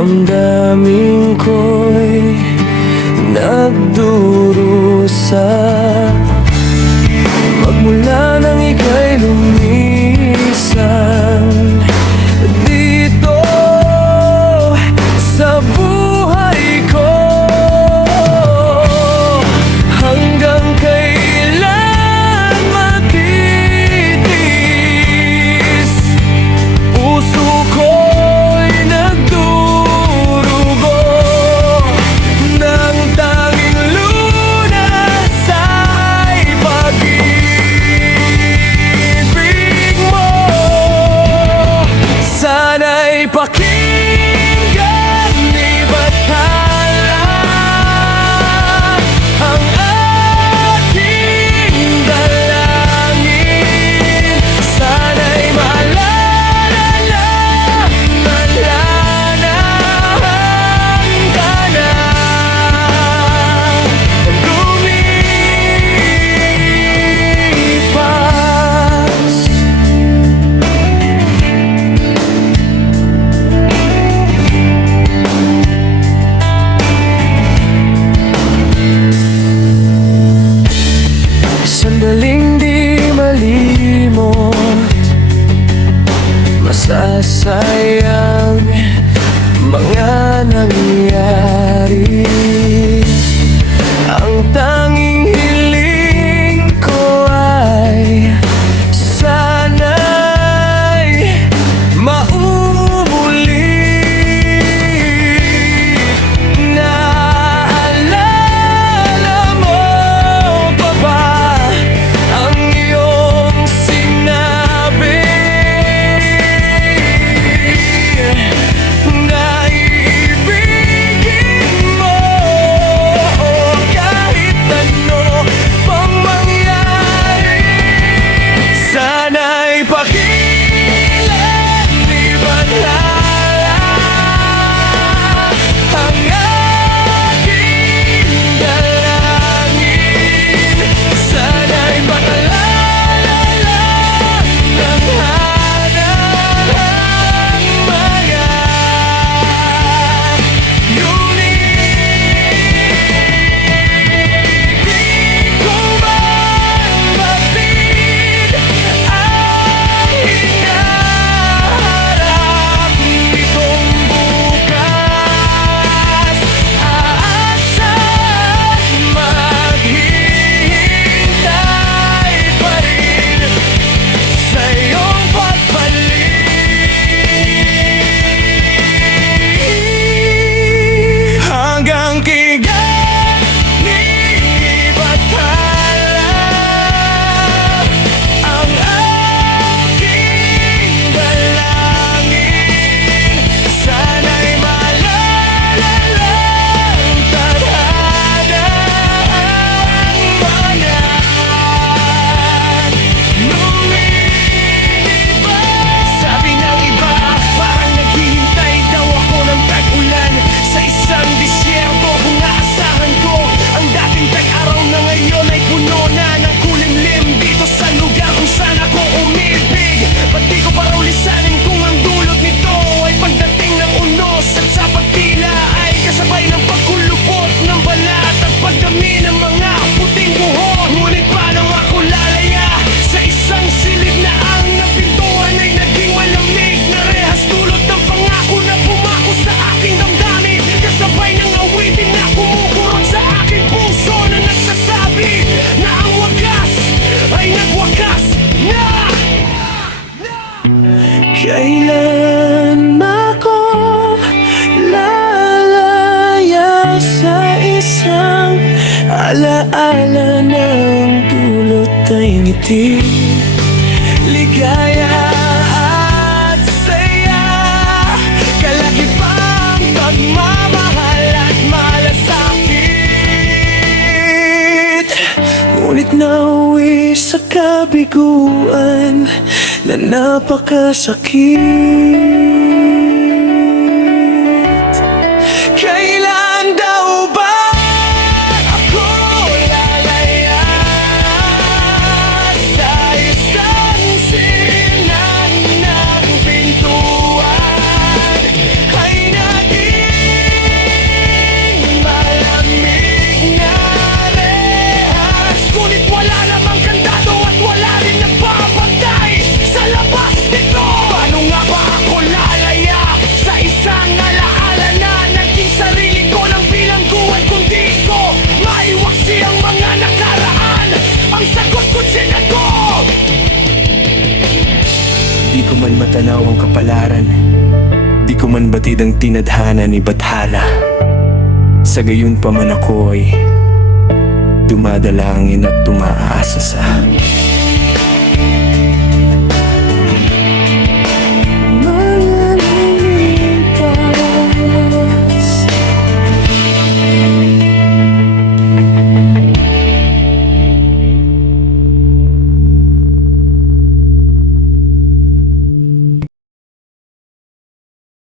Damdamin ko'y nagdurusa magmula nang ika'y lumisan dito sa buhay ko. Hanggang kailan matitis puso ko'y nagdurugo ng tanging lunas ay pag-ibig mo. Sana'y pakinggan ni Bathala ang aking dalangin. Sana'y maalala malanahan ka na lumipas. Sandaling di malimot, masasayang mga nangyari. Ang tanging hiling ko ay sana'y mauulit. Naalala mo pa ba ang iyong sinabi na iibigin mo kahit ano pang mangyari? Sana'y pakilan ni Bathala ang aking dalangin. Sana'y paalala lang ng hanahang mga yunig. Di ko man batid ang hinaharap nitong bukas. Aasa't maghihintay pa rin sa iyong pagbalik. Hanggang kailan ni Bathala ang aking dalangin. Sana'y maalala lang tadhana ang mga lumilipas. Sabi ng iba, parang naghihintay daw ako ng tag-ulan sa isang disyerto. Kung naasahan ko ang dating tag-araw na ngayon ay puno na ng kulimlim dito sa lugar kung saan ako umibig. Ba't di ko pa raw lisanin kung ang dulot nito ay pagdating ng unos at sa pagtila ay kasabay ng pagkulubot ng balat at pagdami ng mga puting buhok. Ngunit paano ako lalaya sa isang silid na ang napintuan ay naging malamig na rehas dulot ng pangako na pumako sa aking damdamin, kasabay ng awitin na kumukurot sa aking puso na nagsasabi na ang wagas ay nagwakas na. Kailan ako lalaya sa isang alaala ng dulot ay ngiti, ligaya at saya, kalaki pang pagmamahal at malasakit. Ngunit nauwi sa kabiguan na napakasakit. Kailan daw ba ako lalaya sa isang sinan ng pintuan ay naging tanaw ang kapalaran. Di ko man batid ang tinadhana ni Bathala. Sa gayon pa man ako ay dumadalangin at tumaasa sa